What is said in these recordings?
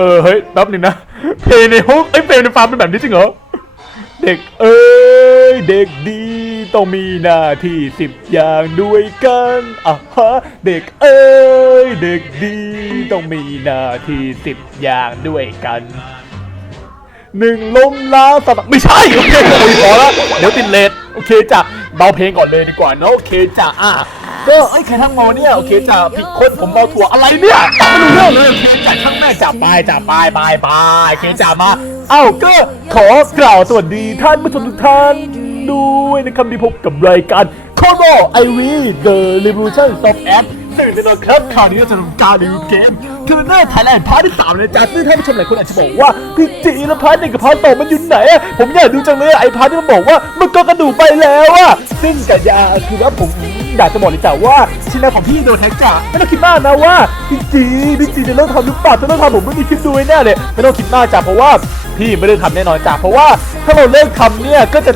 ออเฮ้ยแป๊บหนึงนะ เพลงในห้องไอ้ยเพลงในฟาร์มเป็นแบบนี้จริงเหรอ เด็กเอ้ยเด็กดีต้องมีหน้าที่สิบอย่างด้วยกันอะฮะเด็กเอ้ยเด็กดีต้องมีหน้าที่สิบอย่างด้วยกันหนึ่งล้มล้าวสัตว์ไม่ใช่โอเคโอ้ยพอแล้วเดี๋ยวติดเลทโอเคจ้ะเบาเพลงก่อนเลยดีกว่าเนะโอเคจ้ะอะ ออไอ้ยใครทั้งโมเนี่ยโอเคจ่าผิดคนผมเอาถั่วอะไรเนี่ยไม่รู้เรื่องเลยโอเคจ่าช่างแม่จ่าไปจ่าไปไปไปโอเคจ่ามา เอ้าก็ขอกล่าวสวัสดีท่านผู้ชมทุกท่านด้วยนะครับที่พบกับรายการโคโมไอวี The Revolution of App ซึ่งแน่นอนครับข่าวนี้เราจะทำการรีวิวเกมคือหน้าไทยแลนด์พาร์ทที่สามเลยจ้าซึ่งท่านผู้ชมหลายคนอาจจะบอกว่าพี่จีแล้วพาร์ทหนึ่งกับพาร์ทสองมันอยู่ไหนอะผมอยากดูจังเลยไอ้พาร์ทที่มันบอกว่ามันก็กระดูกไปแล้วอะซึ่งกัญญาคือว่าผมอยากจะบอกเลยจ้าว่าชิ้นแรกของพี่โดนแท็กจ้าไม่ต้องคิดมากนะว่าพี่จีพี่จีจะเลิกทำหรือเปล่าถ้าเลิกทำผมไม่มีคลิปดูแน่เลยไม่ต้องคิดมากจ้าเพราะว่าพี่ไม่ได้ทำแน่นอนจ้าเพราะว่าถ้าเราเลิกทำเนี่ยก็จะ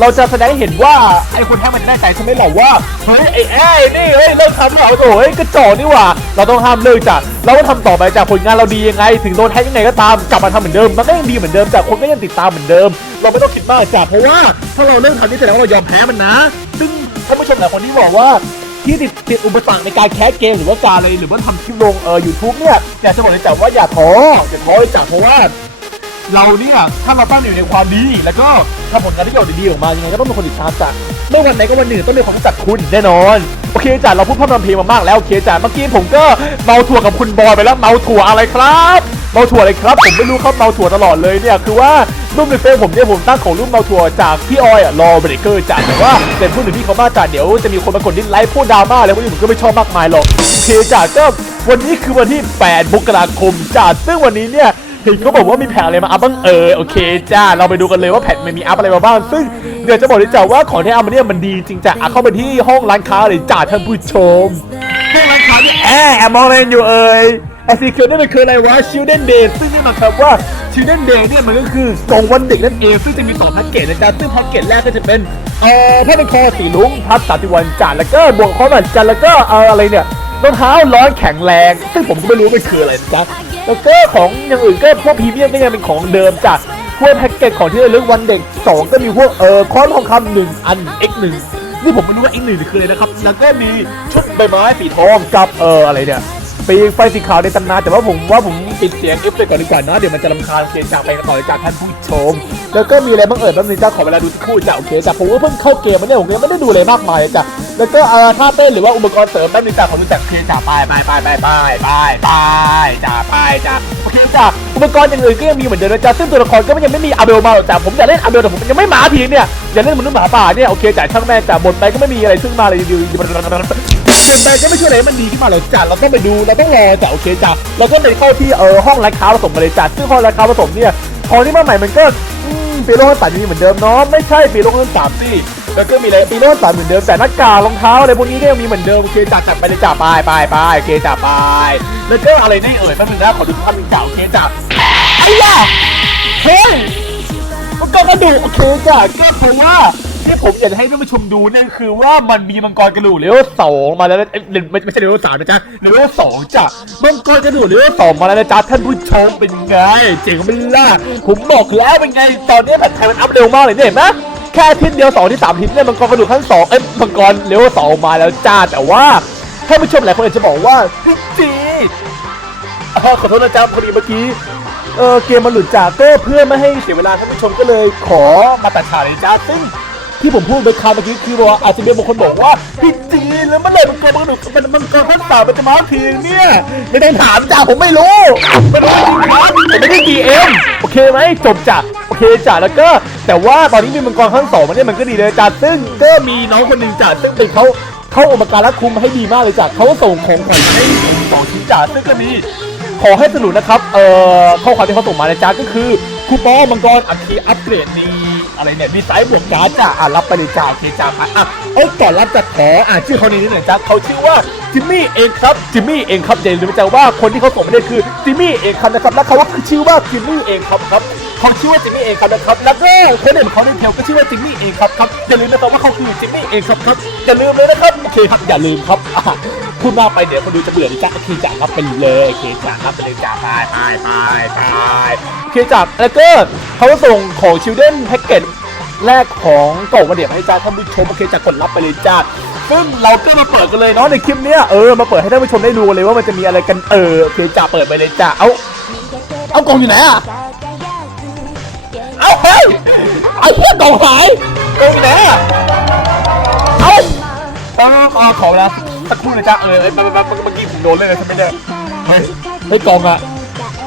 เราจะแสดงให้เห็นว่าไอ้คนแท้มันแน่ใจใช่ไหมเราว่าเฮ้ยไอ้แอ้นี่เฮ้ยเลิกทำแล้วโอ้ยกระจอกนี่หว่า เราต้องห้ามเลิกจ้ะเราก็ทำต่อไปจากผลงานเราดียังไง ถึงโดนแท้ยังไงก็ตามกลับมาทำเหมือนเดิมมันก็ยังดีเหมือนเดิมจากคนก็ยังติดตามเหมือนเดิม เราไม่ต้องคิดมากจ้ะเพราะว่าถ้าเราเลิกทำนี่แสดงว่าเรายอมแพ้มันนะ ซึ่งท่านผู้ชมหลายคนที่บอกว่าที่ติดติดอุปสรรคในการแคสเกมหรือว่าการอะไรหรือว่าทำคลิปลงเอ่อยูทูบเนี่ยอยากจะบอกเลยแต่ว่าอย่าท้ออย่าท้อเลยจ้ะเพราะว่า เราเนี่ยถ้าเราตั้งอยู่ในความดี แล้วก็ทำผลงานที่ออกดีๆออกมายังไงก็ต้องมีคนติดตามจ้ะเมื่อวันไหนก็วันหนึ่งต้องมีความรู้จักคุณแน่นอน โอเคจ้ะเราพูดพร่ำทำเพลงมามากแล้วโอเคจ้ะเมื่อกี้ผมก็เมาถั่วกับคุณบอยไปแล้วเมาถั่วอะไรครับเมาถั่วอะไรครับ ผมไม่รู้ครับเมาถั่วตลอดเลยเนี่ยคือว่ารูปในเฟซผมเนี่ยผมตั้งของรูปเมาถั่วจากพี่ออยอะรอเบรกเกอร์จ้ะแต่ว่าแต่พูดถึงพี่เขามากจ้ะเดี๋ยวจะมีคนมากดดิสไลค์พูดดราม่าอะไรพวกนี้ผมก็ไม่ชอบมากมายหรอกโอเคจ้ะก็วันนี้คือวันที่ 8มกราคมจ้ะซึ่งวันนี้เนี่ย เห็นเขาบอกว่ามีแผนอะไรมาอัพบ้างเออโอเคจ้าเราไปดูกันเลยว่าแผนมันมีอัพอะไรมาบ้างซึ่งเดี๋ยวจะบอกเลยจ้าว่าของที่อัพมาเนี่ยมันดีจริงจ้ะอะเข้าไปที่ห้องร้านค้าเลยจ้าท่านผู้ชมห้องร้านค้าเนี่ยแอบแอบมองอะไรอยู่เอ่ยไอซีเคียวนี่มันคืออะไรวะ Children Day ซึ่งนี่หมายความว่า Children Day เนี่ยมันก็คือกล่องวันเด็กนั่นเองซึ่งจะมีต่อแพ็กเกจนะจ๊ะซึ่งแพ็กเกจแรกก็จะเป็นเอ่อผ้าพันคอสีลุงพัดสามสิบวันจ้าแล้วก็บวกข้อมันจันแล้วก็เอ่ออะไรเนี่ยรองเท้าร้อนแข็งแรง ซึ่งผมก็ไม่รู้มันคืออะไรนะจ๊ะ แล้วก็ของอย่างอื่นก็พวกพรีเมียมก็ยังเป็นของเดิมจากพวกแพ็กเกจของที่ระลึกวันเด็ก 2 ก็มีพวกเอ่อค้อนทองคำหนึ่งอัน x 1 นี่ผมไม่รู้ว่า x 1 คืออะไรนะครับ แล้วก็มีชุดใบไม้สีทองกับเอ่ออะไรเนี่ยปีไฟสีขาวในตำนานแต่ว่าผมว่าผมปิดเสียงเอฟไปก่อนดีกว่านะเดี๋ยวมันจะรำคาญเสียงจากไปต่อจากท่านผู้ชม แล้วก็มีอะไรบ้างเอ่ยแป๊บนึงจ้าขอเวลาดูสักครู่จ้ะโอเคจ้ะผมก็เพิ่งเข้าเกมมาเนี่ยผมยังไม่ได้ดูอะไรมากมายจ้ะ แล้วก็เอ่อท่าเต้นหรือว่าอุปกรณ์เสริมแป๊บนึงจ้ะขอรู้จักโอเคจ้ะไปไปไปไปไปไปไปจ้ะไปจ้ะโอเคจ้ะอุปกรณ์อย่างอื่นก็ยังมีเหมือนเดิมนะจ้ะซึ่งตัวละครก็ยังไม่มีอาเบลมาหรอกจ้ะผมอยากเล่นอาเบลแต่ผมยังไม่มาทีเนี่ยอยากเล่นมนุษย์หมาป่าเนี่ยโอเคจ้ะช่างแม่จ้ะบนไปก็ไม่มีอะไรซึ่งมาเลยอยู่บนไปก็ไม่ช่วยอะไรมันดีขึ้นมาหรอกจ้ะเราต้องไปดูเราต้องรอจ้ะโอเคจ้ะเราก็ไปเข้าที่เออห้องไร้ค้าผสมมาเลยจ้ะซึ่งห้องไร้ค้าผสมเนี่ยขอที่มาใหม่มันก็อืมปีโลกสามมีเหมือนเดิมเนาะไม่ใช่ปีโลกสามสิ แล้วก็มีอะไรปีโลกสามเหมือนเดิมแต่หน้ากากรองเท้าอะไรพวกนี้ก็ยังมีเหมือนเดิมโอเคจ้ะจัดไปเลยจ้ะไปไปไปโอเคจ้ะไปแล้วก็อะไรนี่เอ่ยแป๊บนึงนะขอดูภาพหนึ่งจ้ะโอเคจ้ะไอ้ย่าเฮ้ยมังกรกระดูกโอเคจ้ะก็เพราะว่าที่ผมอยากจะให้ท่านผู้ชมดูเนี่ยคือว่ามันมีมังกรกระดูกเลเวลสองมาแล้วนะเอ้ยไม่ไม่ใช่เลเวลสามนะจ๊ะเลเวลสองจ้ะมังกรกระดูกเลเวลสองมาแล้วนะจ๊ะท่านผู้ชมเป็นไงเจ๋งไหมล่ะผมบอกแล้วเป็นไงตอนนี้แผ่นไทยมันอัพเร็วมากเลยเนี่ยเห็นไหม แค่ทิตย์เดียวสอที่สามทิตย์เนี่ยมังกรกระดูกขั้นสองเอ้ยมังกรเลเวลสองมาแล้วจ้าแต่ว่าท่านผู้ชมหลายคนอาจจะบอกว่าพี่จีขอโทษนะจ๊ะพอดีเมื่อกี้เออเกมมันหลุดจากก็เพื่อไม่ให้เสียเวลาท่านผู้ชมก็เลยขอมาตัดฉากเลยจ้าซึ่งที่ผมพูดไปคาเมื่อกี้คือว่าอาจจะมีบางคนบอกว่าพี่จีนแล้วเมื่อไหร่มันเกิดมันหลุดมันมันเกิดขั้นสามมันจะมาทีเนี่ยไม่ได้ถามจ้าผมไม่รู้มันไม่จริงครับผมไม่ได้ดีเอ็มโอเคไหมจบจ้ะ เคจ่ะแล้วก็ แต่ว่าตอนนี้มีมังกรขั้นสองมันเนี่ยมันก็ดีเลยจ้ะซึ่งก็มีน้องคนหนึ่งจ้ะซึ่งเป็นเขาเขาอุปการะคุมให้ดีมากเลยจ้ะเขาส่งของขวัญให้สองชิ้นจ้ะซึ่งก็มีขอให้สรุปนะครับเอ่อข้อความที่เขาส่งมานะจ๊ะก็คือคูปองมังกรอัคคีอัปเกรดมี อะไรเนี่ยมีไซส์บวกการ์ดจ้ะอะรับไปเลยจ้าโอเคจ้าอะอะเอ้ยก่อนรับจัดขออะชื่อเขานี้นิดหนึ่งจ้าเขาชื่อว่าจิมมี่เองครับจิมมี่เองครับเดี๋ย่าลืมจ้าว่าคนที่เขาส่งมาเนี่ยคือจิมมี่เองครับนะครับและเขาว่าชื่อว่าจิมมี่เองครับครับเขาชื่อว่าจิมมี่เองครับนะครับแล้วก็คนอื่นเขาในเทลก็ชื่อว่าจิมมี่เองครับครับอย่าลืมนะครับว่าเขาคือจิมมี่เองครับครับอย่าลืมเลยนะครับโอเคครับอย่าลืมครับ พูดมากไปเดี๋ยวคนดูจะเบื่อดิจ้าโอเคจ้ารับไปเลยโอเคจ้ารับไปเลยจ้าไปไปไปไปโอเคจากแล้วก็เขาก็ส่งของ Children Package แรกของกล่องมาเดี๋ยวให้จ้าท่านผู้ชมโอเคจากกดรับไปเลยจ้าซึ่งเราก็มาเปิดกันเลยเนาะในคลิปเนี้ยเออมาเปิดให้ท่านผู้ชมได้ดูเลยว่ามันจะมีอะไรกันเออโอเคจ้าเปิดไปเลยจ้าเอาเอากล่องอยู่ไหนอะเอาเฮ้ยไอ้เพื่อนกล่องหายกล่องอยู่ไหนอะเอาต้อขอขอเวลา สักครู่นะจ้าเออเอ้ยเมื่อเมื่อเมื่อเมื่อกี้ผมโดนเลยนะใช่ไหมเนี่ยเฮ้ยเฮ้ยกล่องอะ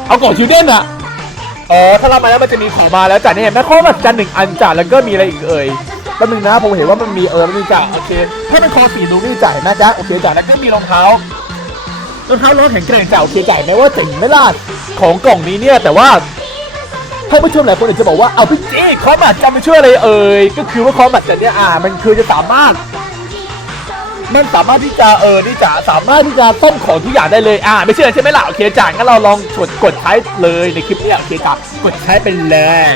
เอากล่องชิวเด้นอะเออถ้าเรามาแล้วมันจะมีของมาแล้วจ้ะเนี่ยเห็นไหมข้อมาจันหนึ่งอันจ้ะแล้วก็มีอะไรอีกเอ่ยแป๊บนึงนะผมเห็นว่ามันมีเออมันมีจ้ะโอเคถ้าเป็นคอสีนูนี่จ่ายนะจ๊ะโอเคจ้ะแล้วก็มีรองเท้ารองเท้าล้อแข็งแกร่งจ้ะโอเคจ่ายไหมว่าเจ๋งไหม่ล่ะของกล่องนี้เนี่ยแต่ว่าท่านผู้ชมหลายคนอาจจะบอกว่าเอาพี่จี้คอมบัตจะมาช่วยอะไรเอ่ยก็คือว่าคอมบัตจันเนี่ยอ่ามันคือจะสามารถ มันสามารถที่จะเออที่จะสามารถที่จะต้มของทุกอย่างได้เลยอ่าไม่เชื่อใช่ไหมล่ะโอเคจ้ะงั้นเราลองกดกดใช้เลยในคลิปเนี้ยโอเคจ้ะกดใช้ไปเลย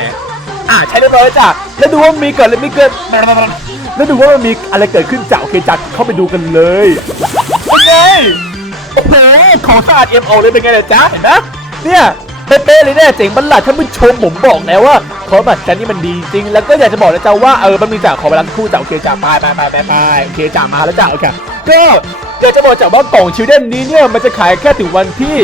อ่าใช้เรียบร้อยจ้ะแล้วดูว่ามีเกิดอะไรไม่เกิดแล้วดูว่ามันมีอะไรเกิดขึ้นจ้ะโอเคจ้ะเข้าไปดูกันเลยเป็นไงโอ้โหของสะอาดเอ็มโอเลยเป็นไงล่ะจ๊ะเห็นไหมเนี่ยเป๊ะเลยเนี่ยเจ๋งบัลลัดท่านผู้ชมผมบอกแล้วว่า ขอบัตจันนี่มันดีจริง แล้วก็อยากจะบอกนะจ๊ะว่าเออมันมีจ้ะขอเวลาสักครู่จ้ะโอเคจ้ะไปไปไปไปไปโอเคจ้ะมาแล้วจ้ะโอเคก็อยากจะบอกจ้ะว่ากล่องชิลเด้นนี้เนี่ยมันจะขายแค่ถึงวันที่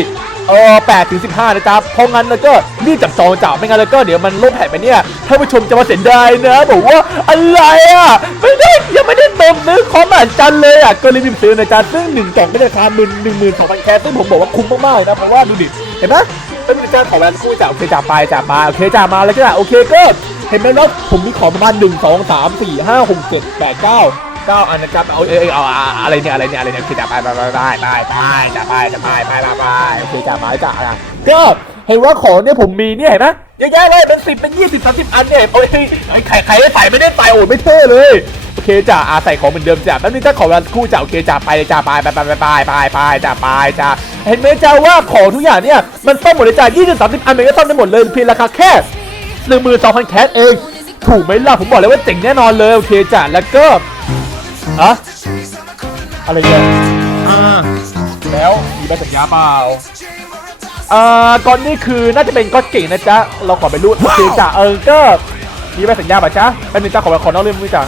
เออ8ถึง15 นะจ๊ะเพราะงั้นแล้วก็รีบจับจองจ้ะไม่งั้นแล้วก็เดี๋ยวมันล่มแผ่นไปเนี่ยท่านผู้ชมจะมาเสียดายนะบอกว่าอะไรอะไม่ได้ยังไม่ได้เติมซื้อคอมอ่านจันเลยอะก็รีบซื้อนะจ๊ะซึ่งหนึ่งกล่องไม่ได้ราคาหมื่นหนึ่งหมื่นสองพันแคสซึ่งผมบอกว่าคุ้มมากๆเลยนะเพราะว่าดูดิเห็นไหม เป็นการของแบรนด์คู่จะโอเคจ้ะไปจ้ะมาโอเคจ้ะมาแล้วจ้ะโอเคก็เห็นไหมว่าผมมีของประมาณหนึ่งสองสามสี่ห้าหกเจ็ดแปดเก้าเก้าอันนะครับเอาเออเอาอะไรเนี่ยอะไรเนี่ยอะไรเนี่ยโอเคจ้ะไปไปไปไปไปไปจ้ะไปจ้ะไปไปไปไปโอเคจ้ะมาจ้ะอะก็เห็นว่าของเนี่ยผมมีเนี่ยเห็นไหมเยอะแยะเลยเป็นสิบเป็นยี่สิบสามสิบอันเนี่ยโอ้ยไอ้ใครใครได้ใส่ไม่ได้ใส่โอ้ยไม่เท่เลย เคจ้ะอาใส่ของเหมือนเดิมจ้ะแป๊บนึงถ้าของเวลาคู่จ้ะโอเคจ้ะไปเลยจ้ะไปไปไปไปไปไปไปจ้ะไปจ้ะเห็นไหมจ้ะว่าของทุกอย่างเนี่ยมันซ่อมหมดเลยจ้ะยี่สิบสามสิบอันมันก็ซ่อมได้หมดเลยเพียงราคาแค่หนึ่งหมื่นสองพันแคสเองถูกไหมล่ะผมบอกเลยว่าเจ๋งแน่นอนเลยโอเคจ้ะแล้วก็อะอะไรเนี่ยอ่าแล้วมีใบสัญญาเปล่าอ่าก่อนนี่คือน่าจะเป็นก้อนเก่งนะจ๊ะเราขอไปรูดโอเคจ้ะเออก็มีใบสัญญาป่ะจ๊ะเป็นหนึ่งจ้าขอขอนอกเรื่องมือจ้ะ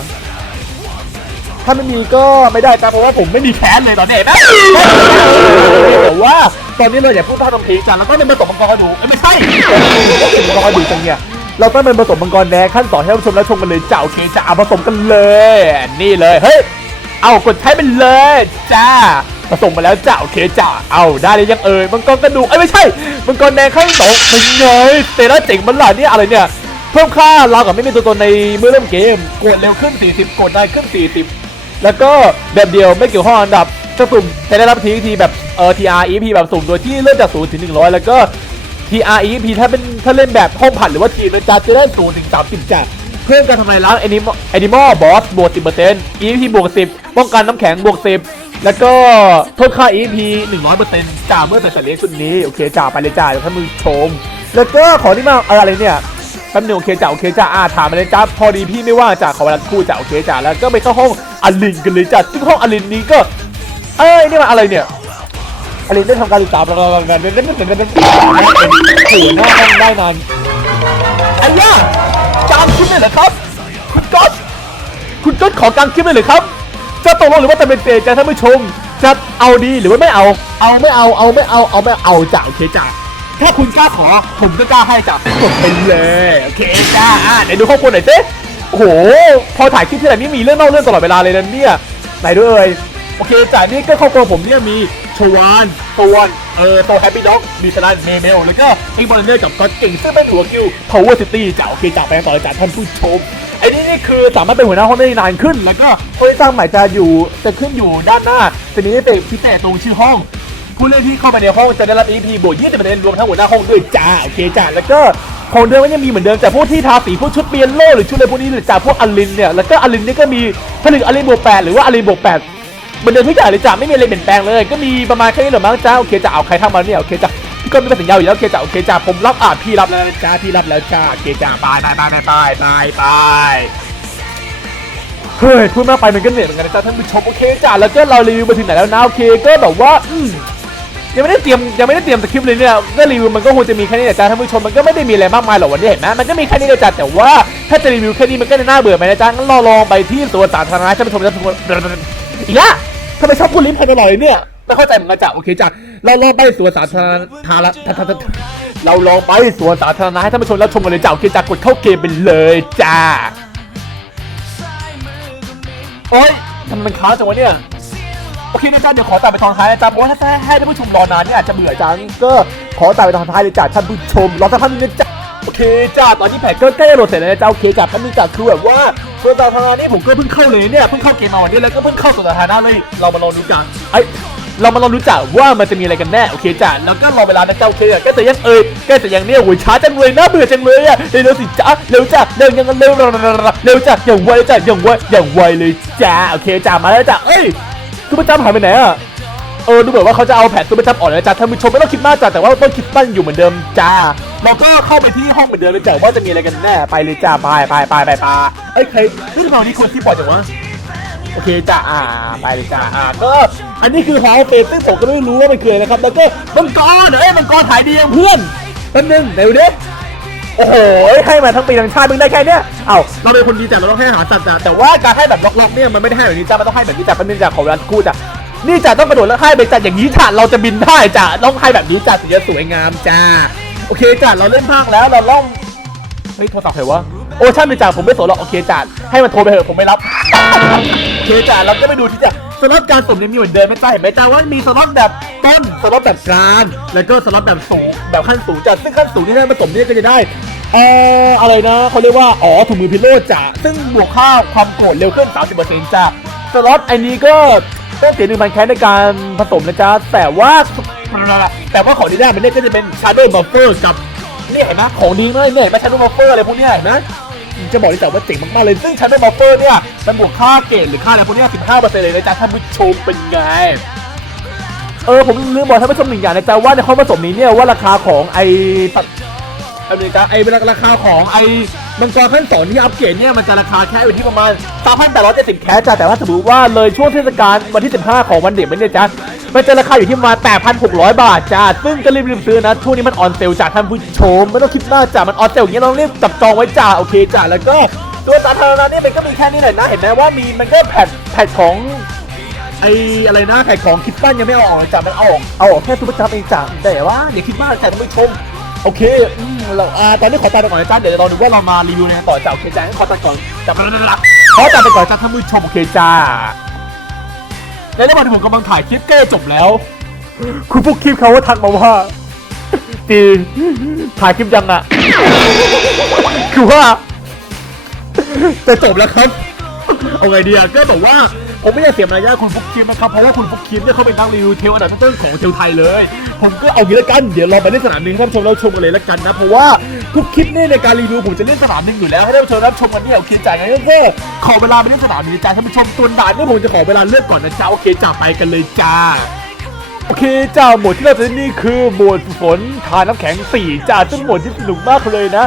ถ้าไม่มีก็ไม่ได้จ้ะเพราะว่าผมไม่มีแคสเลยตอนนี้เห็นไหมแต่ว่าตอนนี้เราอย่าพูดพลาตรงพลงจ้ะแล้วก็เป็นผสมมังกรหนูเอ้ไม่ใช่มังกรหนูจังเนี่ยเราต้องเป็นผสมมังกรแดงขั้นสอนให้ผู้ชมและชมกันเลยจ้าโอเคจ้าเอาผสมกันเลย นี่เลยเฮ้ยเอากดใช้ไปเลยจ้าผสมมาแล้วจ้าโอเคจ้าเอาได้เลยยังเอ่ยมังกรกระดูกเอ้ยไม่ใช่มังกรแดงขั้นสองเป็นไงเตะแล้วเจ๋งมันหล่ะเนี่ยอะไรเนี่ยเพิ่มค่าเรากับไม่มีตัวตนในเมื่อเริ่มเกมกดเร็วขึ้น 40 กดได้ขึ้น 40 แล้วก็แบบเดียวไม่เกี่ยวข้องอันดับจะสุ่มจะได้รับทีทีแบบเออ TR EP แบบสุ่มโดยที่เริ่มจาก0ถึง100 แล้วก็ TR EP ถ้าเป็นถ้าเล่นแบบห้องผัดหรือว่าทีมนะจ๊ะจะได้0ถึง30จ้ะเพิ่มการทำลายล้างแอนิมอลแอนิมอลบอสบวก10% EP บวก10ป้องกันน้ำแข็งบวก10 แล้วก็โทษค่า EP 100%จ่าเมื่อใส่สัตว์เลี้ยงชุดนี้ โอเคจ่าไปเลยจ่าเดี๋ยวท่านผู้ชม แล้วก็ขอที่มาเอออะไรเนี่ยแป๊บนึงโอเคจ่าโอเคจ่าอ่าถามมาเลยจ้าพอดีพี่ไม่ว่างจ่าขอเวลาคู่จ่าโอเคจ่าแล้วก็ไปเข้าห้องอลินกันเลยจ้าซึ่งห้องอลินนี้ก็ เอ้ยนี่มันอะไรเนี่ยอลินได้ทำการศึกษาประมาณนั้นเล่นเล่นเล่นเล่นเล่นหัวหน้าห้องได้นานอันย่าจามคลิปเลยเหรอครับ คุณก๊อตคุณก๊อตขอกางคลิปเลยเหรอครับ จะตกลงหรือว่าจะเป็นเตะจะท่านผู้ชมจะเอาดีหรือว่าไม่เอา เอาไม่เอาเอาไม่เอาเอาไม่เอาจ้ะโอเคจ้ะ ถ้าคุณกล้าขอ ผมก็กล้าให้จ้ะกดไปเลยโอเคจ้าอะไหนดูข้อมูลหน่อยสิโอ้โห พอถ่ายคลิปที่ไหนนี่มีเรื่องเล่าเรื่องตลอดเวลาเลยนะเนี่ยไหนด้วยเอ่ยโอเคจ้ะนี่ก็ครอบครัวผมเนี่ยมีชวานตวนเออโตแฮปปี้ด็อกมีสลันเมเมลแล้วก็ไอ้บอลเนอร์กับก๊อตเก่งซึ่งเป็นหัวคิว Power City จ้ะโอเคจ้ะไปต่อเลยจ้ะท่านผู้ชมไอ้นี่นี่คือสามารถเป็นหัวหน้าห้องได้นานขึ้น แล้วก็คนที่สร้างใหม่จะอยู่จะขึ้นอยู่ด้านหน้าจะมีเอฟเฟกต์พิเศษตรงชื่อห้อง ผู้เล่นที่เข้าไปในห้องจะได้รับ EP บวก20%รวมทั้งหัวหน้าห้องด้วยจ้าโอเคจ้าแล้วก็ของเดิมก็ยังมีเหมือนเดิมแต่พวกที่ทาสีพวกชุดเปียโลหรือชุดอะไรพวกนี้หรือจากพวกอลินเนี่ยแล้วก็อลินนี่ก็มีผลึกอลินบวก8หรือว่าอลินบวก8เหมือนเดิมทุกอย่างเลยจ้าไม่มีอะไรเปลี่ยนแปลงเลย ก็มีประมาณแค่นี้หรือมั้งจ้าโอเคจ้าเอาใครทำมาเนี่ยโอเคจ้าก็ไม่เป็นสัญญาอยู่แล้วโอเคจ้าโอเคจ้าผมรับอะพี่รับแล้วจ้าพี่รับแล้วจ้าโอเคจ้าไปไปไปไปไปไปเฮ้ยพูดมากไปมันก็เหนื่อยเหมือนกันนะจ๊ะท่านผู้ชมโอเคจ้ะแล้วก็เรารีวิวมาถึงไหนแล้วนะโอเคก็แบบว่าอืม ยังไม่ได้เตรียมยังไม่ได้เตรียมสคริปต์เลยเนี่ยก็รีวิวมันก็คงจะมีแค่นี้แหละจ้ะท่านผู้ชมมันก็ไม่ได้มีอะไรมากมายหรอกวันนี้เห็นไหมมันก็มีแค่นี้เลยจ้ะแต่ว่าถ้าจะรีวิวแค่นี้มันก็จะน่าเบื่อไปนะจ๊ะงั้นเราลองไปที่สวนสาธารณะท่านผู้ชมท่านผู้ชมอีกละทำไมชอบพูดลิ้นพันลอดเลยเนี่ยไม่เข้าใจเหมือนกันจ้ะโอเคจ้ะเราลองไปสวนสาธารณะทารเราลองไปสวนสาธารณะให้ท่านผู้ชมรับชมกันเลยจ้ะโอเคจ้ะกดเข้าเกมไปเลยจ้าโอ๊ยทำไมมันค้าจังวะเนี่ย โอเคนะจ๊ะเดี๋ยวขอตัดไปตอนท้ายนะจ๊ะเพราะว่าถ้าให้ท่านผู้ชมรอนานเนี่ยอาจจะเบื่อจังก็ขอตัดไปตอนท้ายเลยจ้ะท่านผู้ชมรอสักพักนึงนะจ๊ะโอเคจ้าตอนนี้แผนก็ใกล้จะโหลดเสร็จแล้วนะจ๊ะโอเคจ้ะท่านผู้ชมคือแบบว่าส่วนสาธารณะนี่ผมก็เพิ่งเข้าเลยเนี่ยเพิ่งเข้าเกมมาวันนี้แล้วก็เพิ่งเข้าส่วนสาธารณะเลยเรามาลองดูกันไอยเรามาลองรู้จักว่ามันจะมีอะไรกันแน่โอเคจ้ะแล้วก็รอเวลานะจ๊ะโอเคอะแกแต่ยังเอ่ยแกแต่ยังเนี่ยโอ้ยช้าจังเลยน่าเบื่อจังเลยอะเร็วๆสิจ้าเร็วจ้ะเร็วยังเร็วเร็วเร็วเร็วเร็วจ้ะอย่างไวจ้ะอย่างไวอย่างไวเลยจ้าโอเคจ้ะมาแล้วจ้ะเอ้ย ซูเปอร์จัมหายไปไหนอะเออดูเหมือนว่าเขาจะเอาแผนซูเปอร์จัมออกแล้วจ้ะท่านผู้ชมไม่ต้องคิดมากจ้ะแต่ว่าต้องคิดตั้งอยู่เหมือนเดิมจ้าเราก็เข้าไปที่ห้องเหมือนเดิมเลยจ้ะว่าจะมีอะไรกันแน่ไปเลยจ้าไปไปไปไปไปเอ้ยใครเฮ้ยตอนนี้คนที่ปล่อยจังวะโอเคจ้ะอ่าไปเลยจ้ะอ่าก็อันนี้คือหอเฟสซึ่งผมก็ไม่รู้ว่ามันคืออะไรนะครับแล้วก็มังกรเอ้ยมังกรถ่ายดียังเพื่อนแป๊บนึงเดี๋ยวดิ โอ้โหให้มาทั้งปีทั้งชาติมึงได้แค่เนี้ยเอ้า เราเป็นคนดีจ้ะเราต้องให้อาหารสัตว์จ้ะแต่ว่าการให้แบบล็อกๆเนี่ยมันไม่ได้ให้แบบนี้จ้ะมันต้องให้แบบนี้จ้ะแป๊บนึงจ้ะขอเวลาสักครู่จ้ะนี่จ้ะต้องกระโดดแล้วให้ไปจ้ะอย่างนี้จ้ะเราจะบินได้จ้ะต้องให้แบบนี้จ้ะถึงจะสวยงามจ้ะโอเคจ้ะเราเล่นภาคแล้วเราล่องเฮ้ยโทรศัพท์ใครวะโอ้ช่างเป็นจ่าผมไม่สนหรอกโอเคจ่าให้มันโทรไปเถอะผมไม่รับโอเคจ่าเราก็ไปดูที่จ่าส ล็อตการสุ่มเนี่ยมีเหมือนเดิมไหมจ่าเห็นไหมจ่าว่ามีสล็อตแบบต้นสล็อตแบบกลางแล้วก็สล็อตแบบสูงแบบขั้นสูงจ่าซึ่งขั้นสูงที่ได้มาสมเนี่ยก็จะได้เอ่ออะไรนะเขาเรียกว่าอ๋อถุงมือพิโรจน์จ่าซึ่งบวกค่าความโกรธเร็วขึ้น 30%จ่าสล็อตไอ้นี้ก็ต้องเสียหนึ่งพันแคสในการผสมนะจ๊ะแต่ว่าแต่ว่าของที่ได้มันเนี่ยก็จะเป็น Shadow Buffer กับนี่เห็นไหมของดีมากเนี่ยเห็นไหมชันดูบัฟเฟอร์อะไรพวกเนี้ยเห็นไหม จะบอกได้แต่ว่าเจ๋งมากๆเลย ซึ่งชันดูบัฟเฟอร์เนี่ยมันบวกค่าเกรดหรือค่าอะไรพวกนี้ย15%เซ็นต์เลยนะจ๊ะท่านผู้ชมเป็นไง เออผมลืมบอกท่านผู้ชมหนึ่งอย่างนะจ๊ะว่าในข้อผสมนี้เนี่ยว่าราคาของไอ้ตัดอะไรจ๊ะไอ้ราคาของไอ้ มังกรขั้นสองที่อัปเกรดเนี่ยมันจะราคาแค่อยู่ที่ประมาณ3,870แคสจ้ะแต่ว่าสมมติว่าเลยช่วงเทศกาลวันที่ 15 ของวันเด็กมันเนี่ยจ๊ะมันจะราคาอยู่ที่ประมา 8,600 บาทจ้าซึ่งก็รีบๆซื้อนะช่วงนี้มันออนเซลจ้าท่านผู้ชมไม่ต้องคิดมากจ้ามันออนเซลอย่างเงี้ยเรารียบจับจองไว้จ้าโอเคจ้าแล้วก็ตัวสาธารณะเนี่ยมันก็มีแค่นี้แหละนะเห็นไหมว่ามีมันก็แผ่นแผ่นของไออะไรนะแผ่นของคิดปั้นยังไม่เอาออกจ้ามันเอาออกเอาออกแค่ซูเปอร์จัมป์เองจ้าแต่ว่าอย่าคิดมากจ้าท่านผู้ชม โอเคอืมเราอ่าตอนนี้ขอตัดไปก่อนนะจ้าเดี๋ยวเราดูว่าเรามารีวิวในต่อจ้าโอเคจ้างั้นขอตัดก่อนจ้าขอตัดไปก่อนจ้าท่านผู้ชมโอเคจ้าในระหว่างที่ผมกำลังถ่ายคลิปใกล้จะจบแล้ว คุณพวกคลิปเขาก็ทักมาว่าจีถ่ายคลิปยังอะคือว่าจะจบแล้วครับ เอาไงดีอะก็บอกว่า ผมไม่อยากเสียมารยาทคุณฟุกคิมนะครับ เพราะว่าคุณฟุกคิมเนี่ยเขาเป็นนักรีวิวเทลอันดับต้นของเทลไทยเลย ผมก็เอางี้ละกัน เดี๋ยวเราไปเล่นสนามหนึ่งให้ท่านผู้ชมเรับชมกันเลยละกันนะ เพราะว่าทุกคลิปเนี่ยในการรีวิวผมจะเล่นสนามหนึ่งอยู่แล้วให้ท่านผู้ชมรับชมกันเนี่ยโอเคจ่ายงั้นก็แค่ขอเวลาไปเล่นสนามนี้จ้าท่านผู้ชมตัวด่านเนี่ยผมจะขอเวลาเลือกก่อนนะจ้าโอเคจ่าไปกันเลยจ้าโอเคจ้าหมดที่เราจะเล่นนี่คือหมดฝนทาน้ำแข็งสี่จ้าซึ่งหมดที่สนุกมากเลยนะ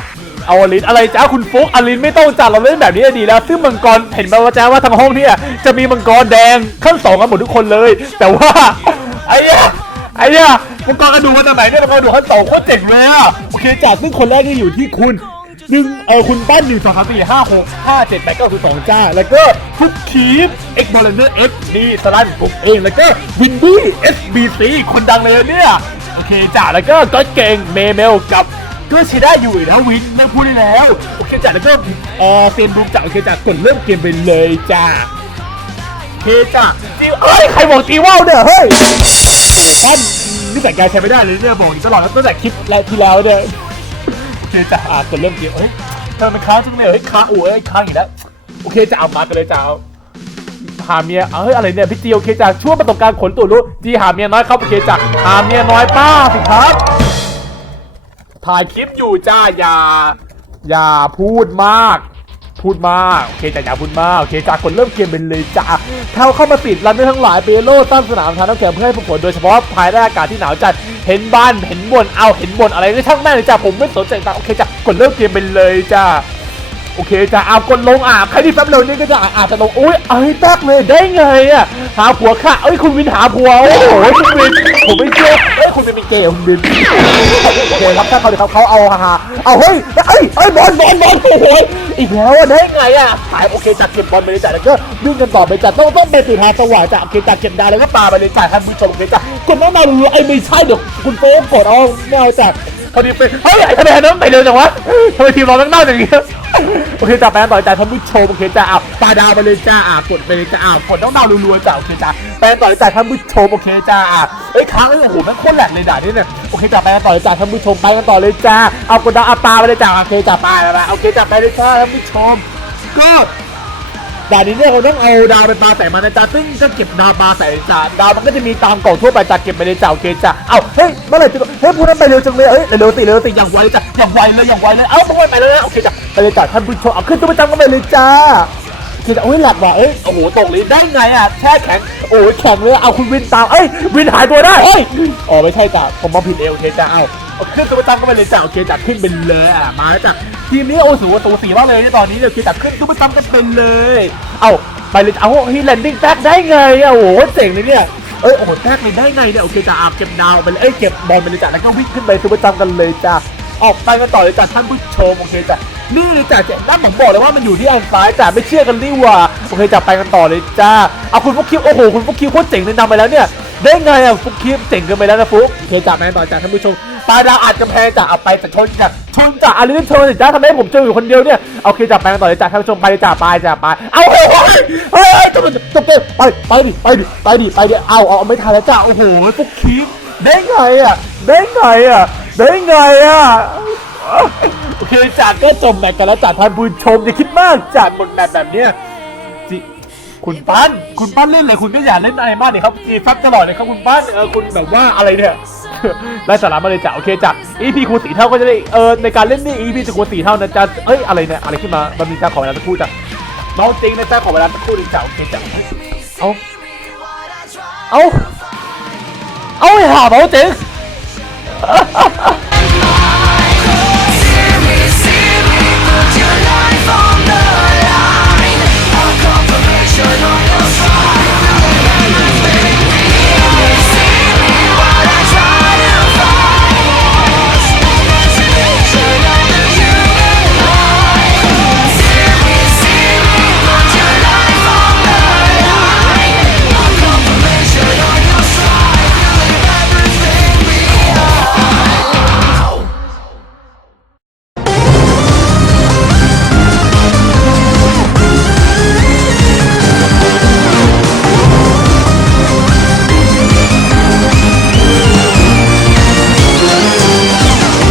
เอาอลินอะไรจ้าคุณฟุกอลินไม่ต้องจ้าเราเล่นแบบนี้ดีแล้ว ซึ่งมังกรเห็นไหมว่าจ้าว่าทางห้องเนี่ยจะมีมังกรแดงขั้นสองกันหมดทุกคนเลย แต่ว่าไอ้เนี่ยไอ้เนี่ยมังกรกระดูกมาจากไหนเนี่ยมังกรกระดูกขั้นสองโคตรเจ๋งเลยอะโอเคจ้าซึ่งคนแรกนี่อยู่ที่คุณหนึ่งเออคุณป้านหนึ่งสองสามสี่ห้าหกห้าเจ็ดแปดเก้าสิบสองจ้า แล้วก็ทุกทีมเอ็กบอลเลอร์เอ็กดีสลันผมเอง แล้วก็วินดี้เอสบีซีคนดังเลยเนี่ย โอเคจ้า แล้วก็ก็เก่งเมเมลกับ ก็ใช้ได้อยู่นะวินนั่งพูดได้แล้ว โอเคจ้าแล้วก็เออเซนบูมจ้าโอเคจ้ากดเริ่มเกมไปเลยจ้าโอเคจ้าจีเอ้ยใครบอกจีว่าวเนี่ยเฮ้ยป้านนี่แต่งกายใช้ไม่ได้เลยเนี่ยบอกอยู่ตลอดตั้งแต่คลิปแรกที่แล้วเนี่ยโอเคจะอ่ากดเริ่มเกมเฮ้ยทำไมมันค้างจังเลยเฮ้ยค้างโอ้ยค้างอีกแล้วโอเคจะเอามากันเลยจะเอาหาเมียเฮ้ยอะไรเนี่ยพี่จีโอเคจ้ะช่วงประสบการณ์ขนตัวรู้จีหาเมียน้อยครับโอเคจ้ะหาเมียน้อยป้าสิครับ ถ่ายคลิปอยู่จ้าอย่า อย่าพูดมาก พูดมากโอเคจ้าอย่าพูดมากโอเคจ้ากดเริ่มเกมเป็นเลยจ้าเข้าเข้ามาติดรันได้ทั้งหลายเปโลตั้งสนามทางน้ำแข็งเพื่อให้ผู้ผลโดยเฉพาะภายใต้อากาศที่หนาวจัดเห็นบ้านเห็นบนเอาเห็นบนอะไรก็ช่างแม่เลยจ้าผมไม่สนใจจ้าโอเคจ้ากดเริ่มเกมไปเลยจ้า โอเคจะเอากดลงอะใครที่แป๊บเร็วนี่ก็จะอาจจะลงโอ้ยเอ้ยแป๊กเลยได้ไงอะหาผัวค่ะเอ้ยคุณวินหาผัวโอ้โหคุณวินผมไม่เชื่อเอ้ยคุณวินเป็นเกย์คุณวินโอเคครับถ้าเขาเขาเขาเอาฮาเอาเฮ้ยเอ้ยเอ้ยบอลบอลบอลโอ้โหอีกแล้วอะได้ไงอะหายโอเคจัดเก็บบอลไปเลยจัดแล้วก็วิ่งกันต่อไปจัดต้องต้องเป็นสุดท้ายจังหวะจัดโอเคจัดเก็บดาวแล้วก็ปาไปเลยจัดท่านผู้ชมโอเคจัดกดน้องมาดูไอ้ไม่ใช่เดี๋ยวคุณโป๊กดเอาไม่เอาจัด พอดีไปเฮ้ยไอ้ทำไมน้ำไปเร็วจังวะทำไมทีมเราต้องเน่าอย่างเงี้โอเคจ้าแปลต่อยใจท่านผู้ชมโอเคจ้าอะปาดาวไปเลยจ้าอะกดไปเลยจ้าอะกดต้องดาวรัวๆจ้าโอเคจ้าแปลต่อยใจท่านผู้ชมโอเคจ้าอะเอ้ยค้างเลยโอ้โหมันโคตรแหลกเลยด่านี่เนี่ยโอเคจ้าแปลต่อยใจท่านผู้ชมไปกันต่อเลยจ้าเอากดดาวเอาปาไปเลยจ้าโอเคจ้าปาไปแล้วนะโอเคจ้าไปเลยจ้าท่านผู้ชมก็ ด่านนี้เนี่ยเราต้องเอาดาวไปปาใส่มันนะจ๊ะซึ่งก็เก็บดาวปาใส่จ้าดาวมันก็จะมีตามกล่องทั่วไปจ้าเก็บไปเลยจ้าโอเคจ้าเอ้าเฮ้ยเมื่อไหร่จะเฮ้ยพูดนั้นไปเร็วจังเลยเฮ้ยเร็วๆสิเร็วๆสิอย่างไวเลยจ้ะอย่างไวเลยอย่างไวเลยเอ้าต้องไปเลยนะโอเคจ้าไปเลยจ้าท่านผู้ชมเอาขึ้นตัวประจำกันไปเลยจ้าคจ้าโอ้ยหลักว่ะเอ้ยโอ้โหตกเลยได้ไงอะแช่แข็งโอ้ยแข็งเลยเอาคุณวินตามเอ้ยวินหายตัวได้เฮ้ยอ๋อไม่ใช่จ้าผมมาผิดเองโอเคจ้าเอาเอา ขึ้นตัวประจำกันไปเลยจ้าโอเคจ้าขึ้นเป็นเลยอะมาจ้ะทีมนี้โอ้สูสูสีมากเลยในตอนนี้เนี่ยโอจ้าขึ้นตัวประจำกันเป็นเลย เอาไปเลยเอาฮ้ยแลนดิ้งแท็กได้ไงอะโอ้โหเจ๋งเลยเนี่ยเอ้ยโอ้โหแท็กเลยได้ไงเนี่ยโอเคจ้าอาบเก็บดาวไปเลยเอ้ยเก็บบอลไปเลยจ้ะแล้วก็วิ่งขึ้นไปซูเปร์จัมป์กันเลยจ้าออกไปกันต่อเลยจ้ะท่านผู้ชมโอเคจ้ะนี่เลยจ้ะเจ๊ด้านผมบอกเลยว่ามันอยู่ที่อันซ้ายจ้ะไม่เชื่อกันนี่หว่าโอเคจ้ะไปกันต่อเลยจ้าเอาคุณฟุกคิวโอ้โหคุณฟุกคิวโคตรเจ๋งเลยนำไปแล้วเนี่ยได้ไงอะฟุกคิวเจ๋งเกินไปแล้วนะฟุกโอเคจ้ะไปกันต่อจ้ะท่านผู้ชม ปลาดาวอัดกำแพงจ้ะเอาไปแต่ชนจ้ะชนจ้ะอะไรนี่ชนจ้ะทำไมผมเจออยู่คนเดียวเนี่ยโอเคจ้ะไปต่อเลยจ้ะท่านผู้ชมไปจ้ะไปจ้ะไปเอาเฮ้ยเฮ้ยเฮ้ยจบจบเกไปไปดิไปดิไปดิไปดิเอาเอาไม่ทันแล้วจ้ะโอ้โหฟุกคิวได้ไงอะได้ไงอะได้ไงอะโอเคจากก็จบแมตช์กันแล้วจากท่านผู้ชมอย่าคิดมากจากบนแมตช์แบบเนี้ยจิคุณปั้น คุณปั้นเล่นเลยคุณไม่อยากเล่นอะไรมากเลยครับจีฟักตลอดเลยครับคุณปั้นเออคุณแบบว่าอะไรเนี่ย ไร้สาระมาเลยจ้ะโอเคจ้ะ EP คูณสีเท่าก็จะได้เออในการเล่นนี่ EP จะคูณสีเท่านะจ๊ะเอ้ยอะไรเนี่ยอะไรขึ้นมามันมีจ้าขอเวลาสักครู่จ้ะน้องจริงนะจ๊ะขอเวลาสักครู่นึงจ้ะโอเคจ้ะเฮ้ยเอาเอาเอาไอ้ห่าเมาจริง